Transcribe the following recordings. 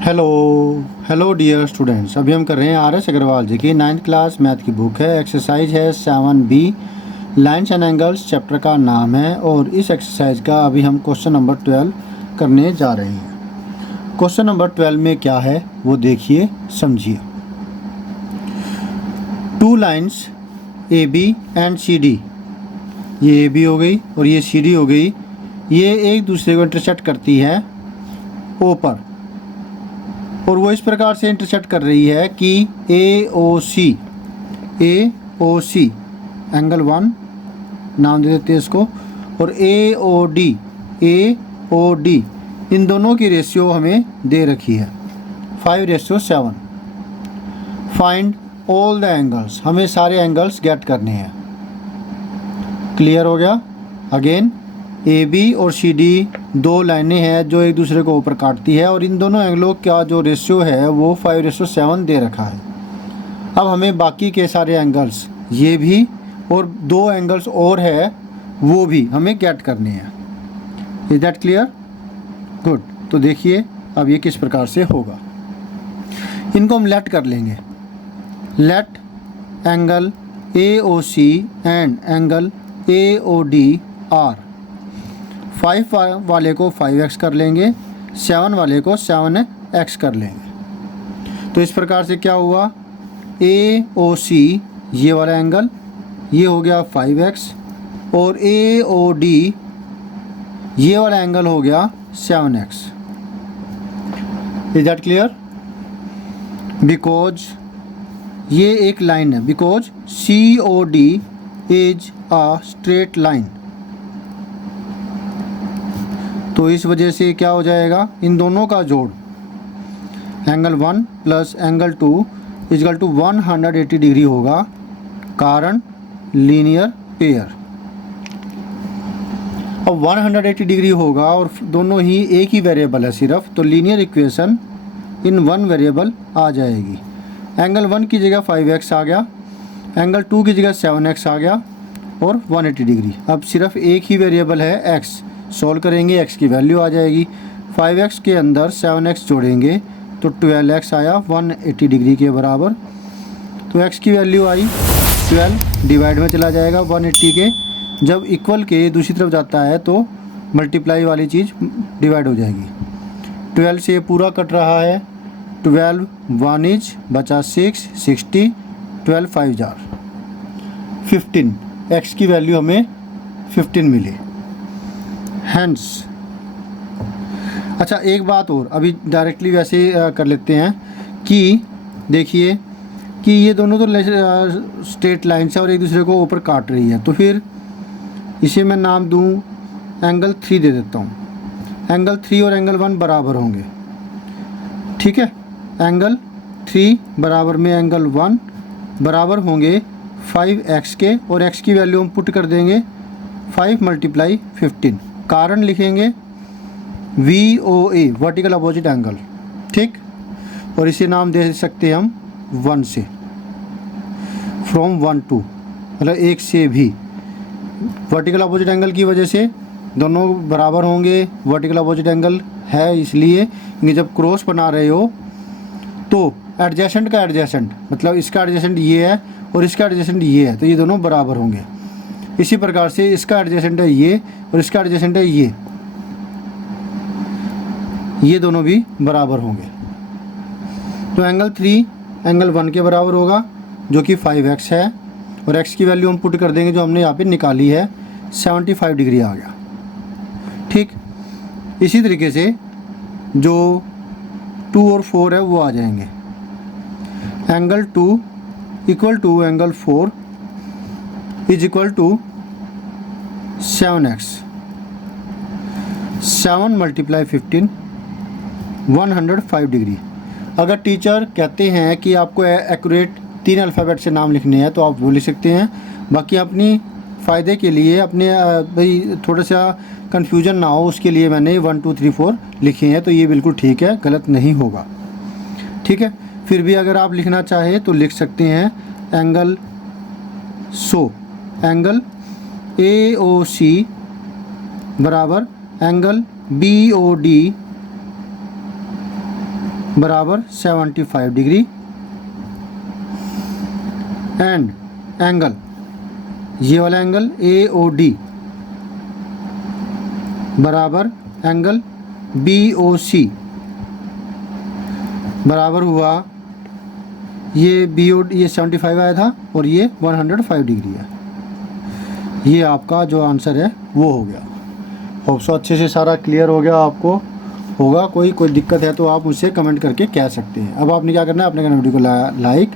Hello hello dear students. अभी हम कर रहे हैं आर.एस. अग्रवाल जी की 9th क्लास मैथ की बुक है। एक्सरसाइज है 7B, lines and angles. Chapter का नाम है और इस एक्सरसाइज का अभी हम क्वेश्चन नंबर 12 करने जा रहे हैं। क्वेश्चन नंबर 12 में क्या है वो देखिए, समझिए। Two lines AB and CD, ये AB हो गई और ये CD हो गई, ये एक दूसरे को इंटरसेक्ट करती है O पर, और वो इस प्रकार से इंटरसेक्ट कर रही है कि AOC एंगल 1 नाम दे देते हैं इसको, और AOD इन दोनों की रेशियो हमें दे रखी है 5:7। फाइंड ऑल द एंगल्स, हमें सारे एंगल्स गेट करने हैं। क्लियर हो गया। अगेन AB और CD दो लाइनें हैं जो एक दूसरे को ऊपर काटती है, और इन दोनों एंगलों का जो रेशियो है वो 5:7 दे रखा है। अब हमें बाकी के सारे एंगल्स, ये भी और दो एंगल्स और है वो भी हमें गेट करने हैं। Is that clear? गुड। तो देखिए अब ये किस प्रकार से होगा। इनको हम लेट कर लेंगे। Let angle AOC and angle AOD are. 5 वाले को 5x कर लेंगे, 7 वाले को 7x कर लेंगे। तो इस प्रकार से क्या हुआ, AOC ये वाला एंगल ये हो गया 5x, और AOD ये वाला एंगल हो गया 7x। Is that clear? Because ये एक लाइन है, because COD is a straight line. तो इस वजह से क्या हो जाएगा, इन दोनों का जोड़ angle 1 plus angle 2 equal to 180 degree होगा, कारण लीनियर पेयर। अब 180 डिग्री होगा और दोनों ही एक ही वेरिएबल है सिर्फ, तो linear equation in one variable आ जाएगी। एंगल 1 की जगह 5x आ गया, एंगल 2 की जगह 7x आ गया, और 180 डिग्री। अब सिर्फ एक ही वेरिएबल है x, सॉल्व करेंगे x की वैल्यू आ जाएगी। 5x के अंदर 7x जोड़ेंगे तो 12x आया 180 डिग्री के बराबर। तो x की वैल्यू आई 12, डिवाइड में चला जाएगा 180 के। जब इक्वल के दूसरी तरफ जाता है तो मल्टीप्लाई वाली चीज़ डिवाइड हो जाएगी। 12 से पूरा कट रहा है, 12 1 इज बचा 6, 60, 12 5 जार 15। x की वैल्यू हमें 15 मिली। हैंड्स। अच्छा एक बात और, अभी डायरेक्टली वैसे कर लेते हैं कि देखिए कि ये दोनों तो स्ट्रेट लाइन्स है और एक दूसरे को ऊपर काट रही है, तो फिर इसे मैं नाम दूं एंगल 3 दे देता हूँ। एंगल 3 और एंगल 1 बराबर होंगे, ठीक है। एंगल 3 बराबर में एंगल 1 बराबर होंगे 5x के, और x की वैल्यू हम पुट कर देंगे 5 × 15। कारण लिखेंगे VOA, वर्टिकल अपोजिट एंगल, ठीक। और इसे नाम दे सकते हैं हम 1 से, फ्रॉम 1 टू, मतलब 1 से भी। वर्टिकल अपोजिट एंगल की वजह से दोनों बराबर होंगे, वर्टिकल अपोजिट एंगल है इसलिए कि जब क्रॉस बना रहे हो तो एडजेसेंट का एडजेसेंट, मतलब इसका एडजेसेंट ये है और इसका एडजेसेंट ये है, तो ये दोनों बराबर होंगे। इसी प्रकार से इसका एडजेसेंट है ये और इसका एडजेसेंट है ये दोनों भी बराबर होंगे। तो एंगल 3 एंगल 1 के बराबर होगा जो कि 5x है, और x की वैल्यू हम पुट कर देंगे जो हमने यहाँ पे निकाली है, 75 डिग्री आ गया, ठीक। इसी तरीके से जो 2 और 4 है वो आ जाएंगे। Angle 2 equal to angle 4 is equal to 7x। 7 × 15 105 degree. अगर टीचर कहते हैं कि आपको एक्यूरेट 3 अल्फ़ाबेट से नाम लिखने हैं तो आप वो लिख सकते हैं, बाकी अपनी फ़ायदे के लिए, अपने भाई थोड़ा सा कन्फ्यूजन ना हो उसके लिए मैंने 1 2 3 4 लिखे हैं, तो ये बिल्कुल ठीक है, गलत नहीं होगा, ठीक है। फिर भी अगर आप लिखना चाहें तो लिख सकते हैं एंगल एंगल AOC बराबर एंगल BOD बराबर 75 डिग्री एंड एंगल, ये वाला एंगल AOD बराबर एंगल BOC बराबर हुआ, ये BOD ये 75 आया था और ये 105 डिग्री है। ये आपका जो आंसर है वो हो गया। होप सो अच्छे से सारा क्लियर हो गया आपको होगा। कोई दिक्कत है तो आप मुझसे कमेंट करके कह सकते हैं। अब आपने क्या करना है, अपने वीडियो को लाइक,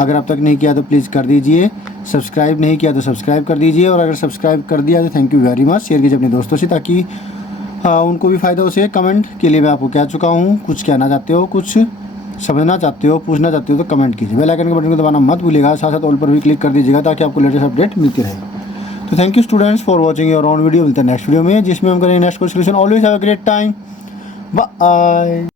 अगर अब तक नहीं किया तो प्लीज़ कर दीजिए, सब्सक्राइब नहीं किया तो सब्सक्राइब कर दीजिए, और अगर सब्सक्राइब कर दिया तो thank you very much. Share कीजिए अपने दोस्तों से ताकि उनको भी फ़ायदा हो सके। कमेंट के लिए मैं आपको कह चुका हूँ, कुछ कहना चाहते हो, कुछ समझना चाहते हो, पूछना चाहते हो तो कमेंट कीजिए। बेल आइकन के बटन को दबाना मत भूलिएगा, साथ साथ ऑल पर भी क्लिक कर दीजिएगा ताकि आपको लेटेस्ट अपडेट मिलती रहे। तो thank you students for watching your own video. मिलता है नेक्स्ट वीडियो में जिसमें हम करेंगे next question. Always have a great time. Bye.